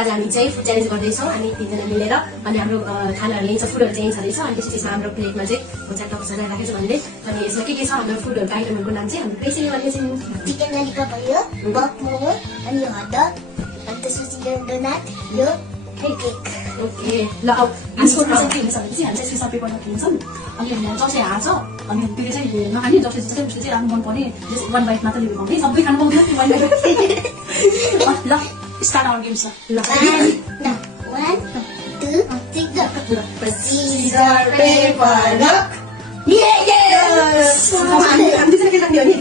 आज हामी चाहिँ फुड च्यालेन्ज गर्दैछौँ हामी तिनजना मिलेर अनि हाम्रो खानाहरू ल्याइन्छ फुडहरू ल्याइन्छ रहेछ अनि त्यसमा हाम्रो प्लेटमा चाहिँ च्याटक सजाएर राखेको छ भन्दै अनि यसमा के छ हाम्रो फुडहरूको आइटमहरूको नाम चाहिँ हाम्रो पेसेले भनेको चाहिँ चिकन ललिपप भयो बक मोमो अनि हटडग अनि त्यसपछि डोनाट यो केक ओके ल अब यसको चाहिँ के हुन्छ भने चाहिँ हामी चाहिँ सबै पेपरमा किन्छौँ अनि हामीलाई जसले हाल्छ अनि त्यसले चाहिँ नखाने जसले चाहिँ उसले चाहिँ राम्रो मनपर्ने वान बाइट मात्र लिनु पाउने सबै खानु पाउँदैन त्यो वान बाइट ल स्टार्ट आवर गेम छ ल 1 2 3 go scissor paper rock yes हामी चाहिँ के लाग्ने हो नि